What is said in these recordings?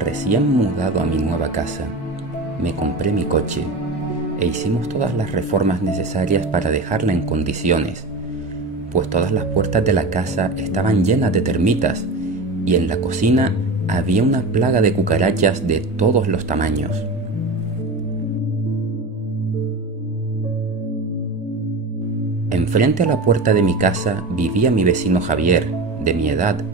Recién mudado a mi nueva casa, me compré mi coche e hicimos todas las reformas necesarias para dejarla en condiciones, pues todas las puertas de la casa estaban llenas de termitas y en la cocina había una plaga de cucarachas de todos los tamaños. Enfrente a la puerta de mi casa vivía mi vecino Javier, de mi edad,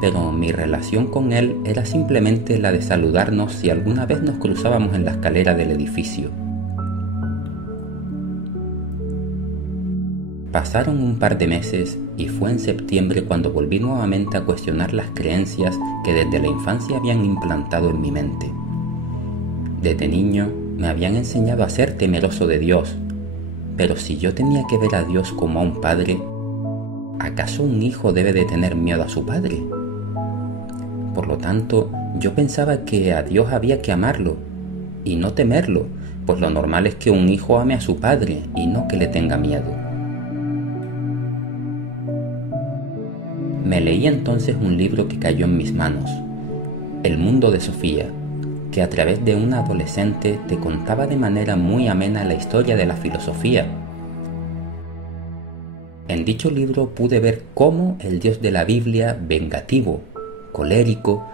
pero mi relación con él era simplemente la de saludarnos si alguna vez nos cruzábamos en la escalera del edificio. Pasaron un par de meses y fue en septiembre cuando volví nuevamente a cuestionar las creencias que desde la infancia habían implantado en mi mente. Desde niño me habían enseñado a ser temeroso de Dios, pero si yo tenía que ver a Dios como a un padre, ¿acaso un hijo debe de tener miedo a su padre? Por lo tanto, yo pensaba que a Dios había que amarlo y no temerlo, pues lo normal es que un hijo ame a su padre y no que le tenga miedo. Me leí entonces un libro que cayó en mis manos, El mundo de Sofía, que a través de una adolescente te contaba de manera muy amena la historia de la filosofía. En dicho libro pude ver cómo el Dios de la Biblia, vengativo, colérico,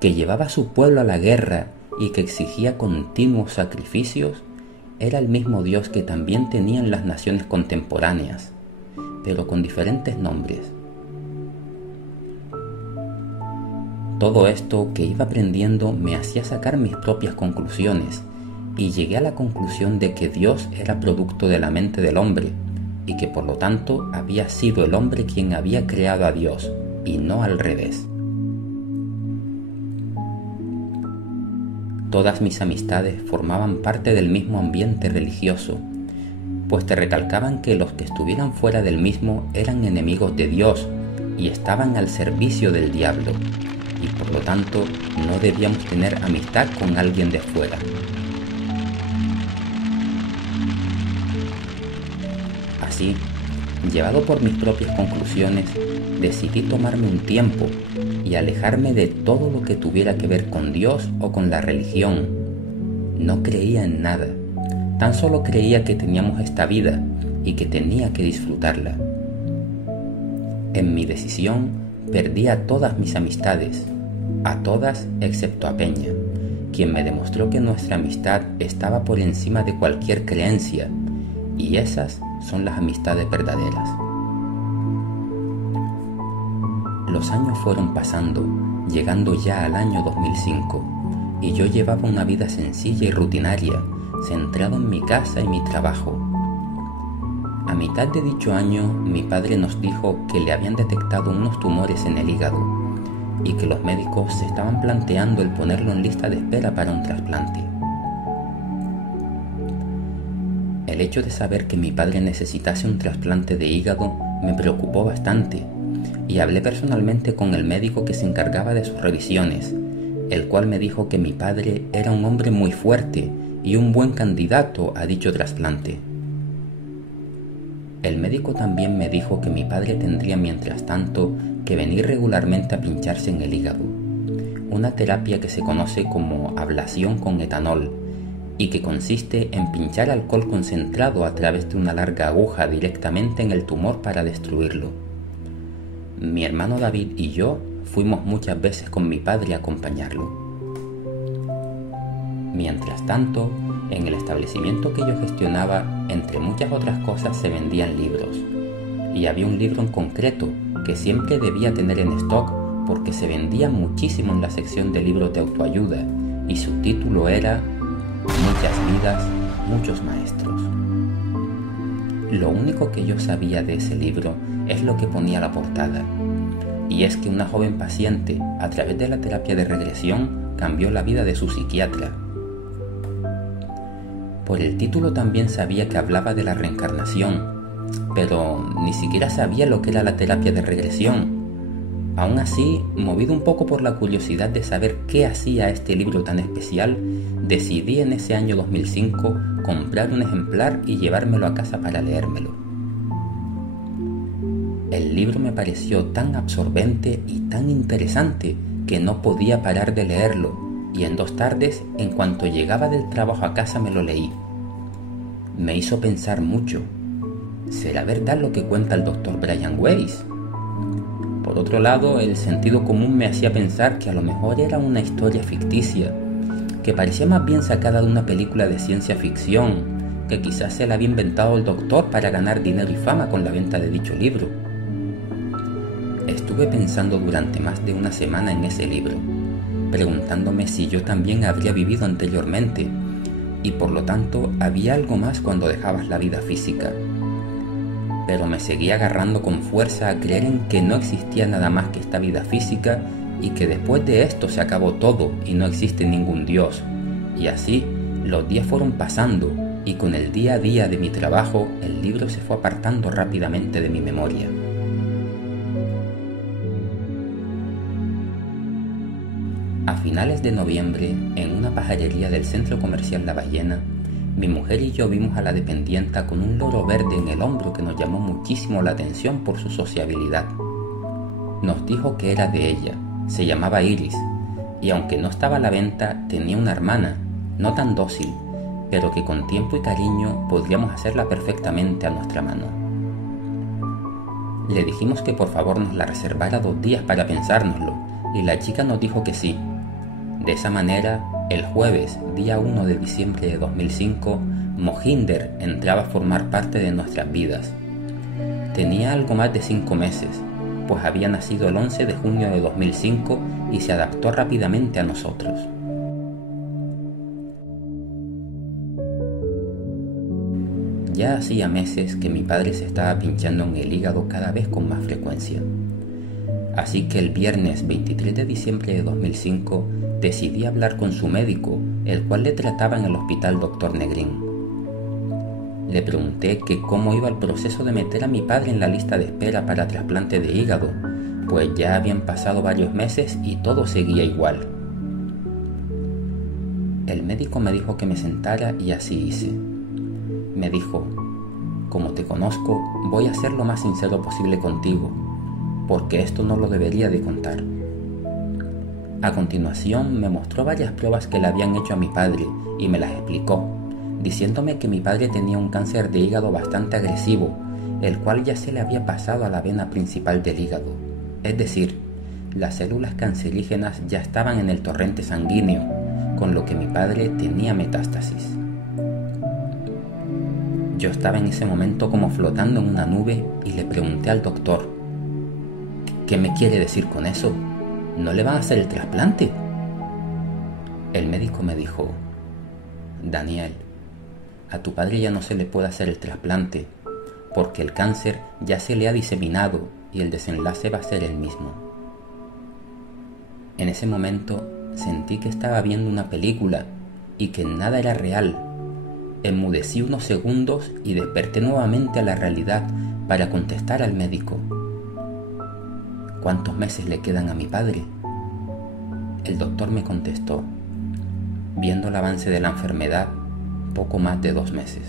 que llevaba a su pueblo a la guerra y que exigía continuos sacrificios, era el mismo Dios que también tenían las naciones contemporáneas, pero con diferentes nombres. Todo esto que iba aprendiendo me hacía sacar mis propias conclusiones y llegué a la conclusión de que Dios era producto de la mente del hombre y que por lo tanto había sido el hombre quien había creado a Dios y no al revés. Todas mis amistades formaban parte del mismo ambiente religioso, pues te recalcaban que los que estuvieran fuera del mismo eran enemigos de Dios y estaban al servicio del diablo, y por lo tanto no debíamos tener amistad con alguien de fuera. Así, llevado por mis propias conclusiones, decidí tomarme un tiempo y alejarme de todo lo que tuviera que ver con Dios o con la religión. No creía en nada, tan solo creía que teníamos esta vida y que tenía que disfrutarla. En mi decisión perdí a todas mis amistades, a todas excepto a Peña, quien me demostró que nuestra amistad estaba por encima de cualquier creencia, y esas son las amistades verdaderas. Los años fueron pasando, llegando ya al año 2005, y yo llevaba una vida sencilla y rutinaria, centrado en mi casa y mi trabajo. A mitad de dicho año, mi padre nos dijo que le habían detectado unos tumores en el hígado y que los médicos se estaban planteando el ponerlo en lista de espera para un trasplante. El hecho de saber que mi padre necesitase un trasplante de hígado me preocupó bastante y hablé personalmente con el médico que se encargaba de sus revisiones, el cual me dijo que mi padre era un hombre muy fuerte y un buen candidato a dicho trasplante. El médico también me dijo que mi padre tendría mientras tanto que venir regularmente a pincharse en el hígado, una terapia que se conoce como ablación con etanol y que consiste en pinchar alcohol concentrado a través de una larga aguja directamente en el tumor para destruirlo. Mi hermano David y yo fuimos muchas veces con mi padre a acompañarlo. Mientras tanto, en el establecimiento que yo gestionaba, entre muchas otras cosas, se vendían libros. Y había un libro en concreto que siempre debía tener en stock porque se vendía muchísimo en la sección de libros de autoayuda y su título era Muchas vidas, muchos maestros. Lo único que yo sabía de ese libro es lo que ponía la portada, y es que una joven paciente, a través de la terapia de regresión, cambió la vida de su psiquiatra. Por el título también sabía que hablaba de la reencarnación, pero ni siquiera sabía lo que era la terapia de regresión. Aún así, movido un poco por la curiosidad de saber qué hacía este libro tan especial, decidí en ese año 2005 comprar un ejemplar y llevármelo a casa para leérmelo. El libro me pareció tan absorbente y tan interesante que no podía parar de leerlo, y en 2 tardes, en cuanto llegaba del trabajo a casa, me lo leí. Me hizo pensar mucho. ¿Será verdad lo que cuenta el Dr. Brian Weiss? Por otro lado, el sentido común me hacía pensar que a lo mejor era una historia ficticia, que parecía más bien sacada de una película de ciencia ficción, que quizás se la había inventado el doctor para ganar dinero y fama con la venta de dicho libro. Estuve pensando durante más de una semana en ese libro, preguntándome si yo también habría vivido anteriormente, y por lo tanto había algo más cuando dejabas la vida física. Pero me seguía agarrando con fuerza a creer en que no existía nada más que esta vida física y que después de esto se acabó todo y no existe ningún Dios. Y así los días fueron pasando y con el día a día de mi trabajo el libro se fue apartando rápidamente de mi memoria. A finales de noviembre, en una pajarería del centro comercial La Ballena, mi mujer y yo vimos a la dependienta con un loro verde en el hombro que nos llamó muchísimo la atención por su sociabilidad. Nos dijo que era de ella, se llamaba Iris, y aunque no estaba a la venta, tenía una hermana, no tan dócil, pero que con tiempo y cariño podríamos hacerla perfectamente a nuestra mano. Le dijimos que por favor nos la reservara 2 días para pensárnoslo, y la chica nos dijo que sí. De esa manera, el jueves, día 1 de diciembre de 2005, Mohinder entraba a formar parte de nuestras vidas. Tenía algo más de 5 meses, pues había nacido el 11 de junio de 2005 y se adaptó rápidamente a nosotros. Ya hacía meses que mi padre se estaba pinchando en el hígado cada vez con más frecuencia. Así que el viernes 23 de diciembre de 2005 decidí hablar con su médico, el cual le trataba en el hospital Dr. Negrín. Le pregunté que cómo iba el proceso de meter a mi padre en la lista de espera para trasplante de hígado, pues ya habían pasado varios meses y todo seguía igual. El médico me dijo que me sentara y así hice. Me dijo: como te conozco, voy a ser lo más sincero posible contigo, porque esto no lo debería de contar. A continuación me mostró varias pruebas que le habían hecho a mi padre y me las explicó, diciéndome que mi padre tenía un cáncer de hígado bastante agresivo, el cual ya se le había pasado a la vena principal del hígado. Es decir, las células cancerígenas ya estaban en el torrente sanguíneo, con lo que mi padre tenía metástasis. Yo estaba en ese momento como flotando en una nube y le pregunté al doctor: ¿qué me quiere decir con eso? ¿No le van a hacer el trasplante? El médico me dijo: Daniel, a tu padre ya no se le puede hacer el trasplante, porque el cáncer ya se le ha diseminado y el desenlace va a ser el mismo. En ese momento sentí que estaba viendo una película y que nada era real. Enmudecí unos segundos y desperté nuevamente a la realidad para contestar al médico: ¿cuántos meses le quedan a mi padre? El doctor me contestó: viendo el avance de la enfermedad, poco más de 2 meses.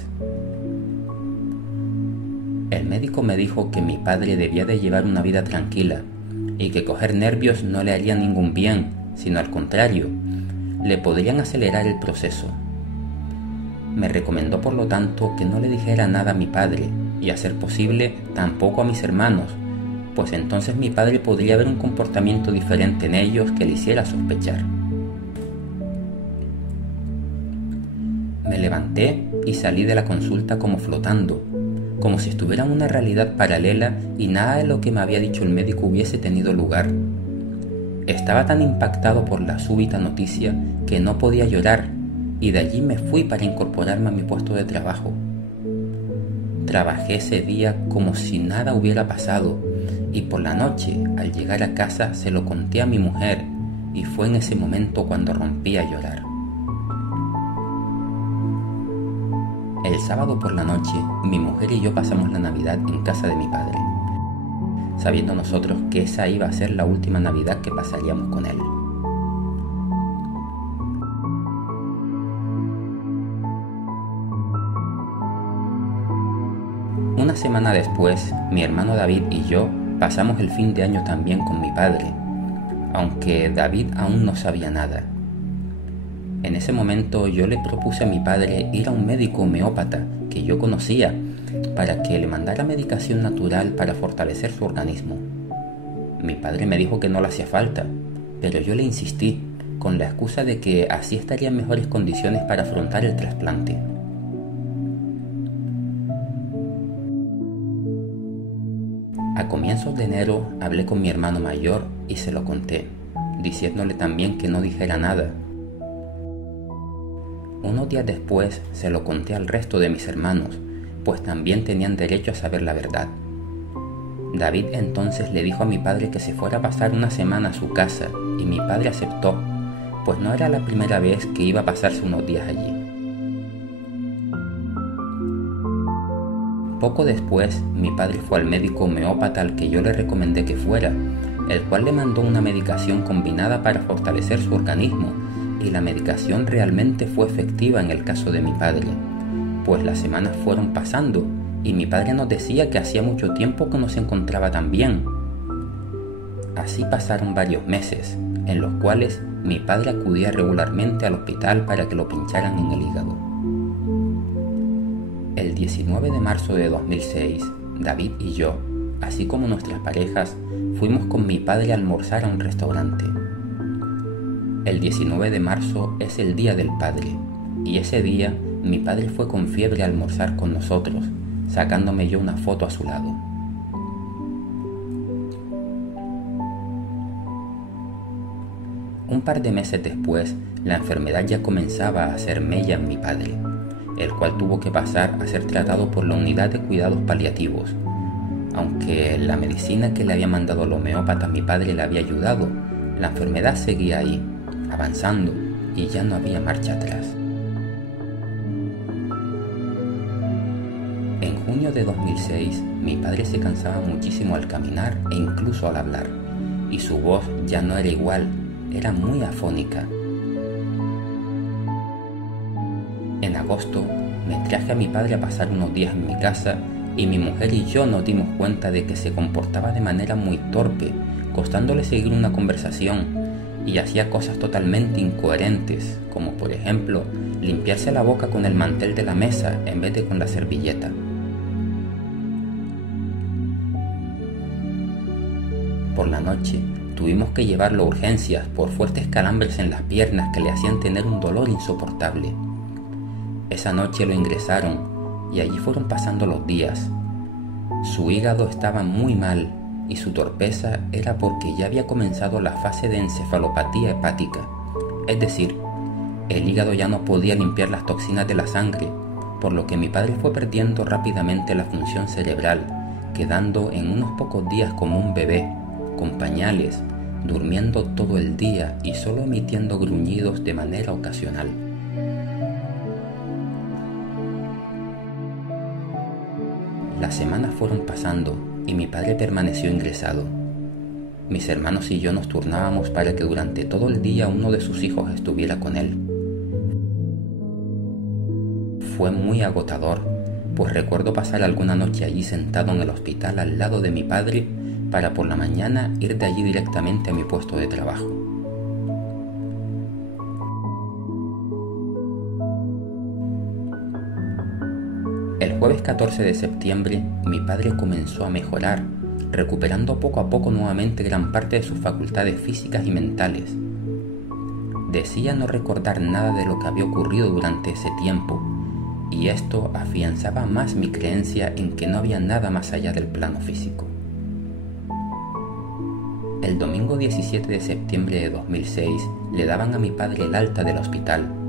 El médico me dijo que mi padre debía de llevar una vida tranquila y que coger nervios no le haría ningún bien, sino al contrario, le podrían acelerar el proceso. Me recomendó por lo tanto que no le dijera nada a mi padre y, a ser posible, tampoco a mis hermanos, pues entonces mi padre podría ver un comportamiento diferente en ellos que le hiciera sospechar. Me levanté y salí de la consulta como flotando, como si estuviera en una realidad paralela y nada de lo que me había dicho el médico hubiese tenido lugar. Estaba tan impactado por la súbita noticia que no podía llorar, y de allí me fui para incorporarme a mi puesto de trabajo. Trabajé ese día como si nada hubiera pasado, y por la noche, al llegar a casa, se lo conté a mi mujer, y fue en ese momento cuando rompí a llorar. El sábado por la noche, mi mujer y yo pasamos la Navidad en casa de mi padre, sabiendo nosotros que esa iba a ser la última Navidad que pasaríamos con él. Una semana después, mi hermano David y yo pasamos el fin de año también con mi padre, aunque David aún no sabía nada. En ese momento yo le propuse a mi padre ir a un médico homeópata que yo conocía para que le mandara medicación natural para fortalecer su organismo. Mi padre me dijo que no le hacía falta, pero yo le insistí con la excusa de que así estaría en mejores condiciones para afrontar el trasplante. A comienzos de enero hablé con mi hermano mayor y se lo conté, diciéndole también que no dijera nada. Unos días después se lo conté al resto de mis hermanos, pues también tenían derecho a saber la verdad. David entonces le dijo a mi padre que se fuera a pasar una semana a su casa y mi padre aceptó, pues no era la primera vez que iba a pasarse unos días allí. Poco después, mi padre fue al médico homeópata al que yo le recomendé que fuera, el cual le mandó una medicación combinada para fortalecer su organismo, y la medicación realmente fue efectiva en el caso de mi padre, pues las semanas fueron pasando y mi padre nos decía que hacía mucho tiempo que no se encontraba tan bien. Así pasaron varios meses, en los cuales mi padre acudía regularmente al hospital para que lo pincharan en el hígado. El 19 de marzo de 2006, David y yo, así como nuestras parejas, fuimos con mi padre a almorzar a un restaurante. El 19 de marzo es el Día del Padre, y ese día mi padre fue con fiebre a almorzar con nosotros, sacándome yo una foto a su lado. Un par de meses después, la enfermedad ya comenzaba a hacer mella en mi padre, el cual tuvo que pasar a ser tratado por la unidad de cuidados paliativos. Aunque la medicina que le había mandado el homeópata a mi padre le había ayudado, la enfermedad seguía ahí, avanzando, y ya no había marcha atrás. En junio de 2006, mi padre se cansaba muchísimo al caminar e incluso al hablar, y su voz ya no era igual, era muy afónica. En agosto, me traje a mi padre a pasar unos días en mi casa y mi mujer y yo nos dimos cuenta de que se comportaba de manera muy torpe, costándole seguir una conversación, y hacía cosas totalmente incoherentes, como por ejemplo, limpiarse la boca con el mantel de la mesa en vez de con la servilleta. Por la noche, tuvimos que llevarlo a urgencias por fuertes calambres en las piernas que le hacían tener un dolor insoportable. Esa noche lo ingresaron y allí fueron pasando los días. Su hígado estaba muy mal y su torpeza era porque ya había comenzado la fase de encefalopatía hepática, es decir, el hígado ya no podía limpiar las toxinas de la sangre, por lo que mi padre fue perdiendo rápidamente la función cerebral, quedando en unos pocos días como un bebé, con pañales, durmiendo todo el día y solo emitiendo gruñidos de manera ocasional. Las semanas fueron pasando y mi padre permaneció ingresado. Mis hermanos y yo nos turnábamos para que durante todo el día uno de sus hijos estuviera con él. Fue muy agotador, pues recuerdo pasar alguna noche allí sentado en el hospital al lado de mi padre para por la mañana ir de allí directamente a mi puesto de trabajo. El jueves 14 de septiembre, mi padre comenzó a mejorar, recuperando poco a poco nuevamente gran parte de sus facultades físicas y mentales. Decía no recordar nada de lo que había ocurrido durante ese tiempo, y esto afianzaba más mi creencia en que no había nada más allá del plano físico. El domingo 17 de septiembre de 2006 le daban a mi padre el alta del hospital,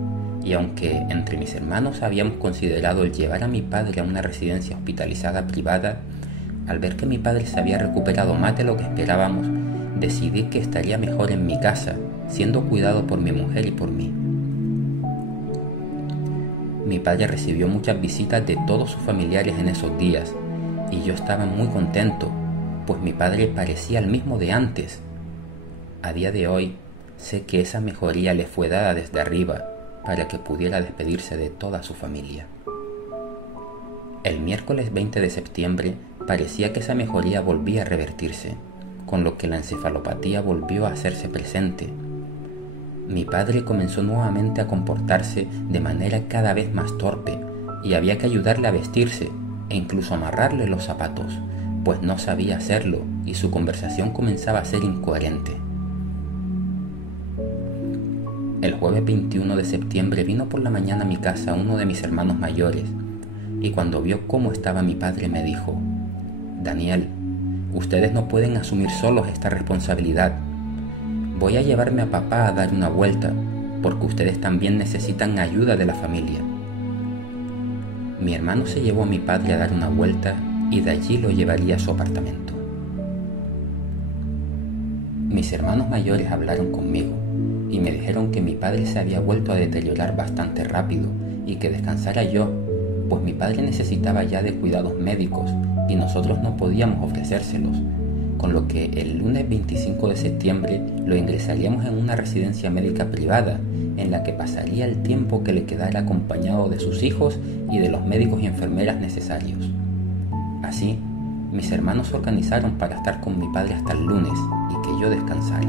y aunque entre mis hermanos habíamos considerado el llevar a mi padre a una residencia hospitalizada privada, al ver que mi padre se había recuperado más de lo que esperábamos, decidí que estaría mejor en mi casa, siendo cuidado por mi mujer y por mí. Mi padre recibió muchas visitas de todos sus familiares en esos días, y yo estaba muy contento, pues mi padre parecía el mismo de antes. A día de hoy, sé que esa mejoría le fue dada desde arriba, para que pudiera despedirse de toda su familia. El miércoles 20 de septiembre parecía que esa mejoría volvía a revertirse, con lo que la encefalopatía volvió a hacerse presente. Mi padre comenzó nuevamente a comportarse de manera cada vez más torpe y había que ayudarle a vestirse e incluso amarrarle los zapatos, pues no sabía hacerlo y su conversación comenzaba a ser incoherente. El jueves 21 de septiembre vino por la mañana a mi casa uno de mis hermanos mayores y cuando vio cómo estaba mi padre me dijo: «Daniel, ustedes no pueden asumir solos esta responsabilidad. Voy a llevarme a papá a dar una vuelta, porque ustedes también necesitan ayuda de la familia». Mi hermano se llevó a mi padre a dar una vuelta y de allí lo llevaría a su apartamento. Mis hermanos mayores hablaron conmigo y me dijeron que mi padre se había vuelto a deteriorar bastante rápido y que descansara yo, pues mi padre necesitaba ya de cuidados médicos y nosotros no podíamos ofrecérselos, con lo que el lunes 25 de septiembre lo ingresaríamos en una residencia médica privada en la que pasaría el tiempo que le quedara acompañado de sus hijos y de los médicos y enfermeras necesarios. Así, mis hermanos se organizaron para estar con mi padre hasta el lunes y que yo descansara.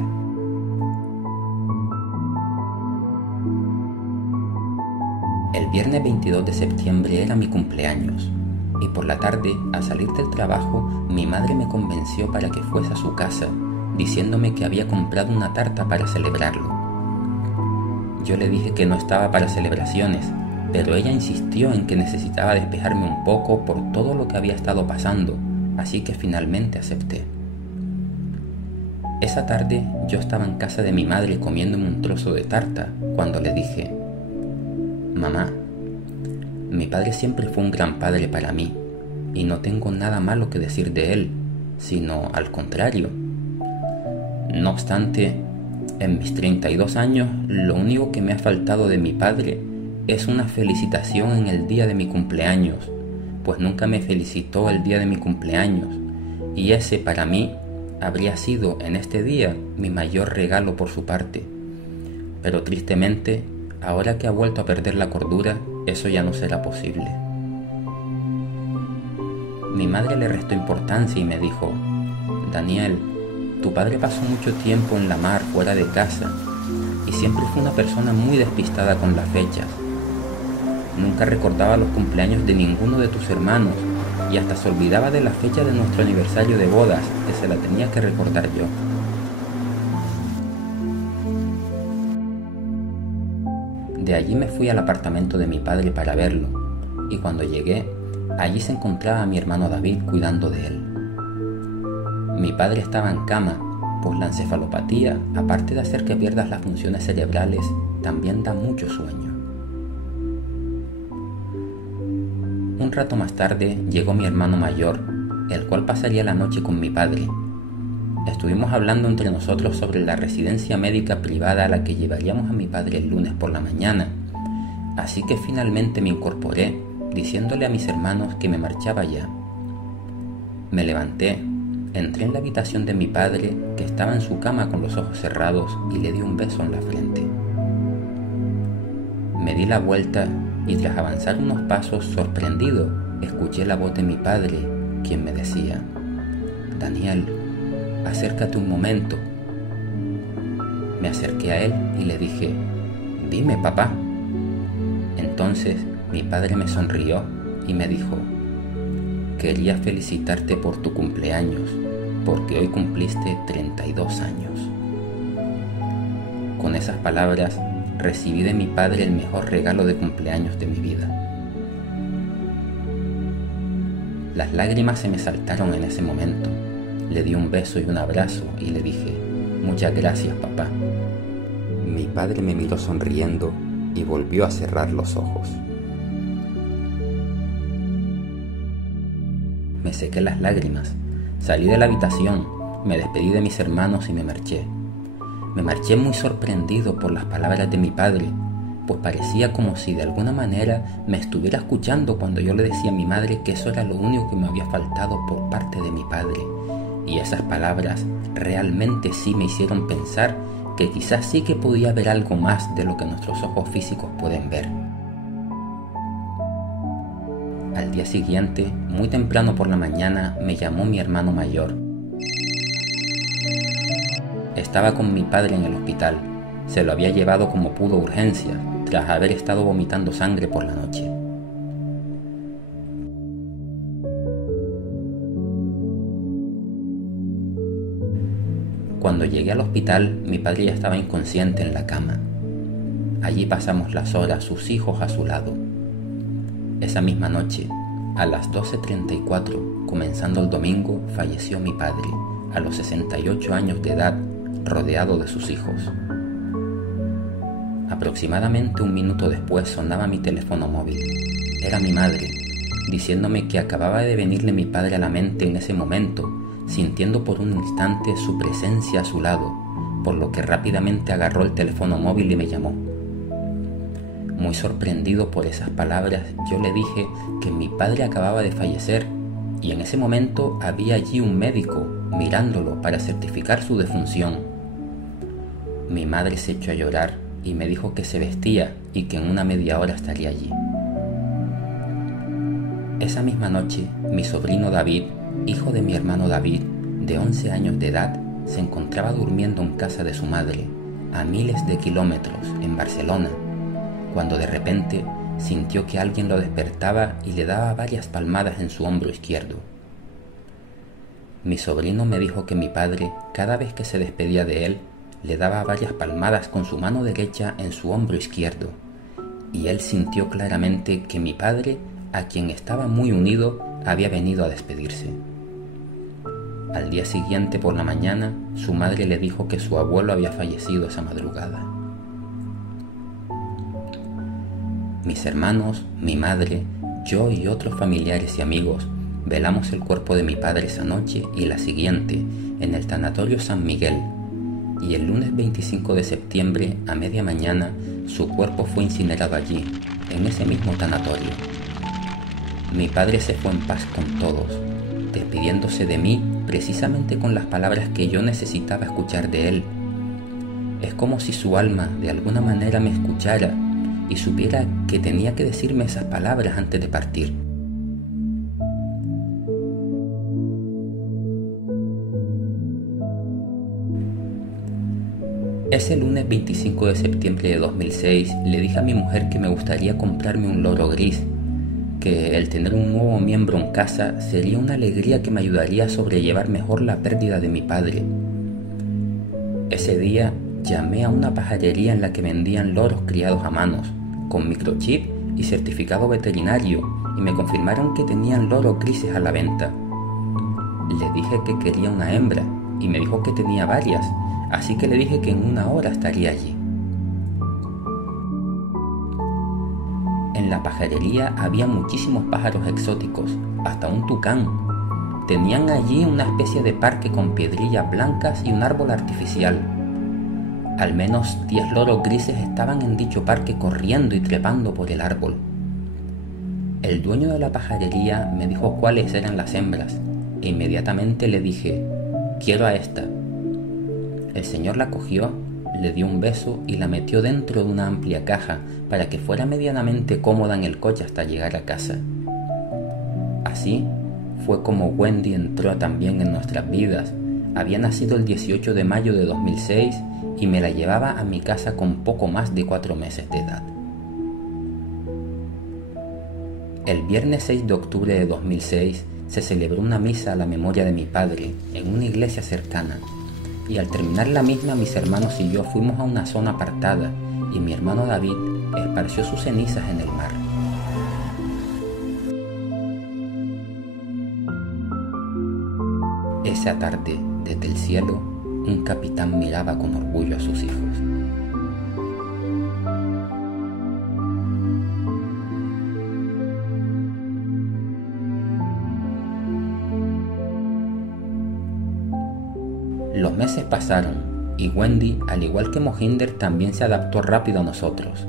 El viernes 22 de septiembre era mi cumpleaños y por la tarde, al salir del trabajo, mi madre me convenció para que fuese a su casa, diciéndome que había comprado una tarta para celebrarlo. Yo le dije que no estaba para celebraciones, pero ella insistió en que necesitaba despejarme un poco por todo lo que había estado pasando, así que finalmente acepté. Esa tarde yo estaba en casa de mi madre comiéndome un trozo de tarta cuando le dije: «Mamá, mi padre siempre fue un gran padre para mí y no tengo nada malo que decir de él, sino al contrario. No obstante, en mis 32 años lo único que me ha faltado de mi padre es una felicitación en el día de mi cumpleaños, pues nunca me felicitó el día de mi cumpleaños y ese para mí habría sido en este día mi mayor regalo por su parte. Pero tristemente, ahora que ha vuelto a perder la cordura, eso ya no será posible». Mi madre le restó importancia y me dijo: «Daniel, tu padre pasó mucho tiempo en la mar fuera de casa y siempre fue una persona muy despistada con las fechas. Nunca recordaba los cumpleaños de ninguno de tus hermanos y hasta se olvidaba de la fecha de nuestro aniversario de bodas, que se la tenía que recordar yo». De allí me fui al apartamento de mi padre para verlo, y cuando llegué, allí se encontraba mi hermano David cuidando de él. Mi padre estaba en cama, pues la encefalopatía, aparte de hacer que pierdas las funciones cerebrales, también da mucho sueño. Un rato más tarde llegó mi hermano mayor, el cual pasaría la noche con mi padre. Estuvimos hablando entre nosotros sobre la residencia médica privada a la que llevaríamos a mi padre el lunes por la mañana, así que finalmente me incorporé, diciéndole a mis hermanos que me marchaba ya. Me levanté, entré en la habitación de mi padre, que estaba en su cama con los ojos cerrados, y le di un beso en la frente. Me di la vuelta y tras avanzar unos pasos, sorprendido, escuché la voz de mi padre, quien me decía: «Daniel, acércate un momento». Me acerqué a él y le dije: «Dime, papá». Entonces mi padre me sonrió y me dijo: «Quería felicitarte por tu cumpleaños, porque hoy cumpliste 32 años». Con esas palabras recibí de mi padre el mejor regalo de cumpleaños de mi vida. Las lágrimas se me saltaron en ese momento. Le di un beso y un abrazo y le dije: «Muchas gracias, papá». Mi padre me miró sonriendo y volvió a cerrar los ojos. Me sequé las lágrimas, salí de la habitación, me despedí de mis hermanos y me marché. Me marché muy sorprendido por las palabras de mi padre, pues parecía como si de alguna manera me estuviera escuchando cuando yo le decía a mi madre que eso era lo único que me había faltado por parte de mi padre. Y esas palabras realmente sí me hicieron pensar que quizás sí que podía haber algo más de lo que nuestros ojos físicos pueden ver. Al día siguiente, muy temprano por la mañana, me llamó mi hermano mayor. Estaba con mi padre en el hospital se lo había llevado como pudo a urgencias, tras haber estado vomitando sangre por la noche. Cuando llegué al hospital, mi padre ya estaba inconsciente en la cama. Allí pasamos las horas, sus hijos a su lado. Esa misma noche, a las 12:34, comenzando el domingo, falleció mi padre, a los 68 años de edad, rodeado de sus hijos. Aproximadamente un minuto después sonaba mi teléfono móvil. Era mi madre, diciéndome que acababa de venirle mi padre a la mente en ese momento, sintiendo por un instante su presencia a su lado, por lo que rápidamente agarró el teléfono móvil y me llamó. Muy sorprendido por esas palabras, yo le dije que mi padre acababa de fallecer y en ese momento había allí un médico mirándolo para certificar su defunción. Mi madre se echó a llorar y me dijo que se vestía y que en una media hora estaría allí. Esa misma noche, mi sobrino David, hijo de mi hermano David, de 11 años de edad, se encontraba durmiendo en casa de su madre, a miles de kilómetros, en Barcelona, cuando de repente sintió que alguien lo despertaba y le daba varias palmadas en su hombro izquierdo. Mi sobrino me dijo que mi padre, cada vez que se despedía de él, le daba varias palmadas con su mano derecha en su hombro izquierdo, y él sintió claramente que mi padre, a quien estaba muy unido, había venido a despedirse. Al día siguiente por la mañana, su madre le dijo que su abuelo había fallecido esa madrugada. Mis hermanos, mi madre, yo y otros familiares y amigos velamos el cuerpo de mi padre esa noche y la siguiente en el Tanatorio San Miguel, y el lunes 25 de septiembre a media mañana su cuerpo fue incinerado allí, en ese mismo tanatorio. Mi padre se fue en paz con todos, despidiéndose de mí precisamente con las palabras que yo necesitaba escuchar de él. Es como si su alma de alguna manera me escuchara y supiera que tenía que decirme esas palabras antes de partir. Ese lunes 25 de septiembre de 2006 le dije a mi mujer que me gustaría comprarme un loro gris, que el tener un nuevo miembro en casa sería una alegría que me ayudaría a sobrellevar mejor la pérdida de mi padre. Ese día llamé a una pajarería en la que vendían loros criados a manos, con microchip y certificado veterinario, y me confirmaron que tenían loros grises a la venta. Le dije que quería una hembra y me dijo que tenía varias, así que le dije que en una hora estaría allí. En la pajarería había muchísimos pájaros exóticos, hasta un tucán. Tenían allí una especie de parque con piedrillas blancas y un árbol artificial. Al menos 10 loros grises estaban en dicho parque corriendo y trepando por el árbol. El dueño de la pajarería me dijo cuáles eran las hembras, e inmediatamente le dije: «Quiero a esta». El señor la cogió, le dio un beso y la metió dentro de una amplia caja para que fuera medianamente cómoda en el coche hasta llegar a casa. Así fue como Wendy entró también en nuestras vidas. Había nacido el 18 de mayo de 2006 y me la llevaba a mi casa con poco más de 4 meses de edad. El viernes 6 de octubre de 2006 se celebró una misa a la memoria de mi padre en una iglesia cercana, y al terminar la misma mis hermanos y yo fuimos a una zona apartada y mi hermano David esparció sus cenizas en el mar. Esa tarde, desde el cielo, un capitán miraba con orgullo a sus hijos. Los meses pasaron y Wendy, al igual que Mohinder, también se adaptó rápido a nosotros.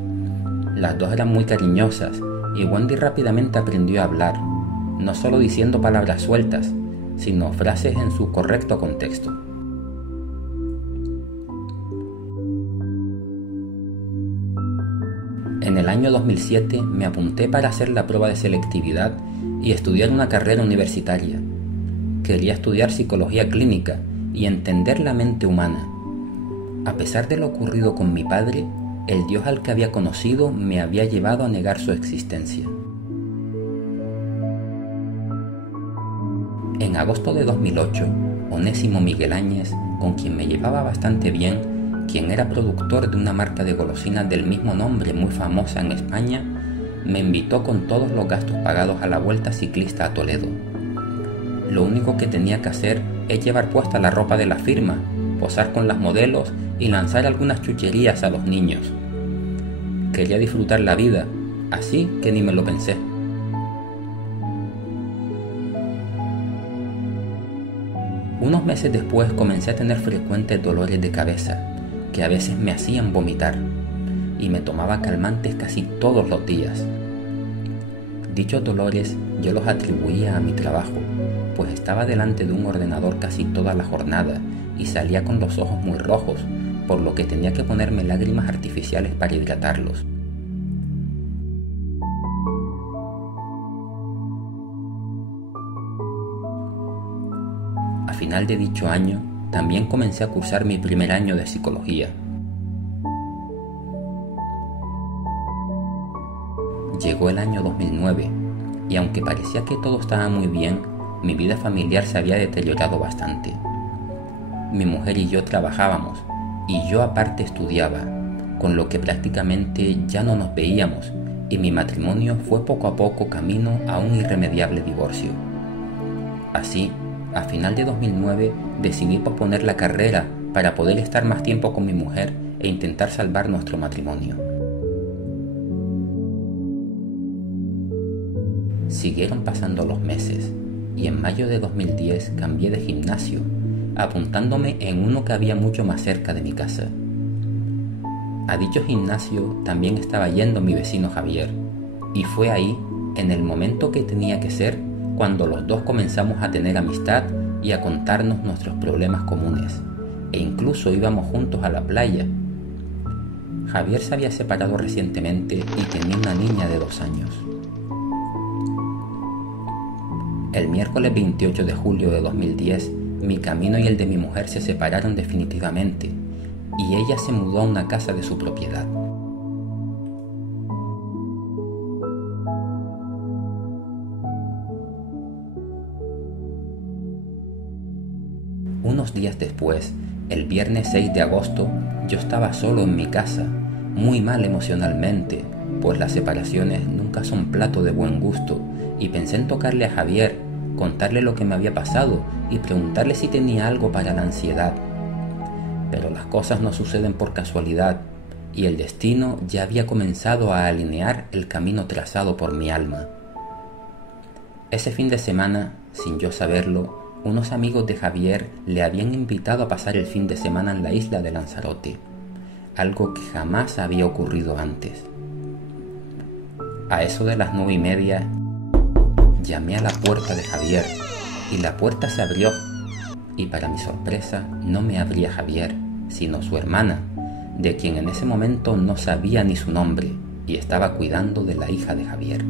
Las dos eran muy cariñosas y Wendy rápidamente aprendió a hablar, no solo diciendo palabras sueltas, sino frases en su correcto contexto. En el año 2007 me apunté para hacer la prueba de selectividad y estudiar una carrera universitaria. Quería estudiar psicología clínica y entender la mente humana. A pesar de lo ocurrido con mi padre, el Dios al que había conocido me había llevado a negar su existencia. En agosto de 2008, Onésimo Miguel Áñez, con quien me llevaba bastante bien, quien era productor de una marca de golosinas del mismo nombre muy famosa en España, me invitó con todos los gastos pagados a la Vuelta Ciclista a Toledo. Lo único que tenía que hacer es llevar puesta la ropa de la firma, posar con las modelos y lanzar algunas chucherías a los niños. Quería disfrutar la vida, así que ni me lo pensé. Unos meses después comencé a tener frecuentes dolores de cabeza, que a veces me hacían vomitar, y me tomaba calmantes casi todos los días. Dichos dolores yo los atribuía a mi trabajo, pues estaba delante de un ordenador casi toda la jornada y salía con los ojos muy rojos, por lo que tenía que ponerme lágrimas artificiales para hidratarlos. A final de dicho año, también comencé a cursar mi primer año de psicología. Llegó el año 2009, y aunque parecía que todo estaba muy bien, mi vida familiar se había deteriorado bastante. Mi mujer y yo trabajábamos, y yo aparte estudiaba, con lo que prácticamente ya no nos veíamos, y mi matrimonio fue poco a poco camino a un irremediable divorcio. Así, a final de 2009 decidí posponer la carrera para poder estar más tiempo con mi mujer e intentar salvar nuestro matrimonio. Siguieron pasando los meses y en mayo de 2010 cambié de gimnasio, apuntándome en uno que había mucho más cerca de mi casa. A dicho gimnasio también estaba yendo mi vecino Javier, y fue ahí, en el momento que tenía que ser, cuando los dos comenzamos a tener amistad y a contarnos nuestros problemas comunes, e incluso íbamos juntos a la playa. Javier se había separado recientemente y tenía una niña de 2 años. El miércoles 28 de julio de 2010, mi camino y el de mi mujer se separaron definitivamente, y ella se mudó a una casa de su propiedad. Unos días después, el viernes 6 de agosto, yo estaba solo en mi casa, muy mal emocionalmente, pues las separaciones nunca son plato de buen gusto, y pensé en tocarle a Javier, contarle lo que me había pasado y preguntarle si tenía algo para la ansiedad. Pero las cosas no suceden por casualidad, y el destino ya había comenzado a alinear el camino trazado por mi alma. Ese fin de semana, sin yo saberlo, unos amigos de Javier le habían invitado a pasar el fin de semana en la isla de Lanzarote, algo que jamás había ocurrido antes. A eso de las 9:30, llamé a la puerta de Javier, y la puerta se abrió, y para mi sorpresa no me abría Javier, sino su hermana, de quien en ese momento no sabía ni su nombre, y estaba cuidando de la hija de Javier.